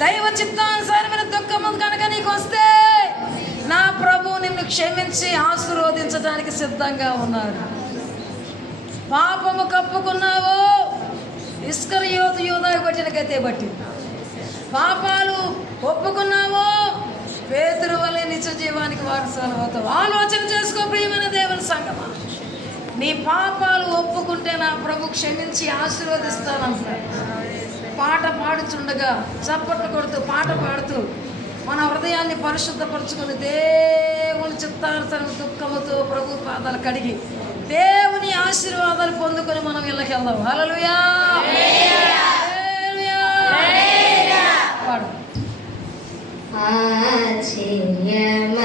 దైవ చిత్తానుసారమైన దుఃఖము కనుక నీకు వస్తే నా ప్రభు నిన్ను క్షమించి ఆశీర్వదించడానికి సిద్ధంగా ఉన్నారు. పాపము కప్పుకున్నావు ఇస్కర యోధ యూదా పట్టిన గతే బట్టి. పాపాలు ఒప్పుకున్నావు పేతురు వల్లే నిత్య జీవానికి వారసాలు అవుతావు. ఆలోచన చేసుకో ప్రియమైన దేవుని సంగమా. నీ పాపాలు ఒప్పుకుంటే నా ప్రభు క్షమించి ఆశీర్వదిస్తానంటాడు పాట పాడుచుండగా చప్పట్లు కొడుతూ పాట పాడుతూ మన హృదయాన్ని పరిశుద్ధపరచుకుని దేవుని చిత్తానుసరణ దుఃఖముతో ప్రభు పాదాలు కడిగి దేవుని ఆశీర్వాదాలు పొందుకొని మనం ఇళ్ళకి వెళ్దాం. హల్లెలూయా. పాడు. ఆశ్చర్యమైన